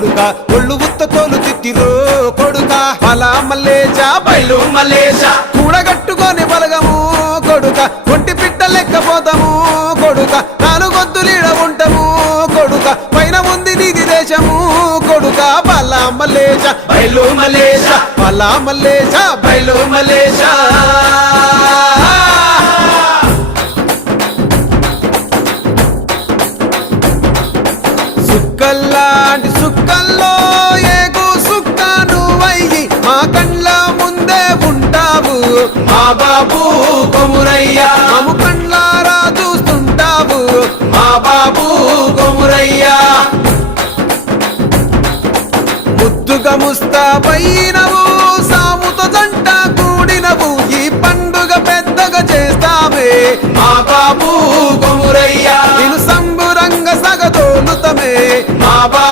కొడుక ఒళ్ళు ఉత్త తోలు తిత్తిరో కొడుక అలా మల్లేశా బయలు మల్లేశా కూడగట్టుకొని బలగము కొడుక ఒంటి పిట్ట లెక్కపోతాము కొడుక నాలుగొద్దులీడ ఉంటాము కొడుక పైన ఉంది నీది దేశము కొడుక బలా మల్లేశా బయలు మల్లేశా బలా మల్లేశా బయలు మల్లేశా సుక్కల్లాంటి సుక్కల్లో ఏగు సుక్క నువ్వయ్యి మా కండ్ల ముందే ఉంటావు మా బాబు కొమురయ్య మము కండ్లారా చూస్తుంటావు మా బాబు కొమురయ్య ముద్దుగా ముస్తాబైనవు సాముతో జంట కూడినవు ఈ పండుగ పెద్దగా చేస్తామే మా బాబు కొమురయ్య నిన్ను సంబురంగ సగదోలుతమే మా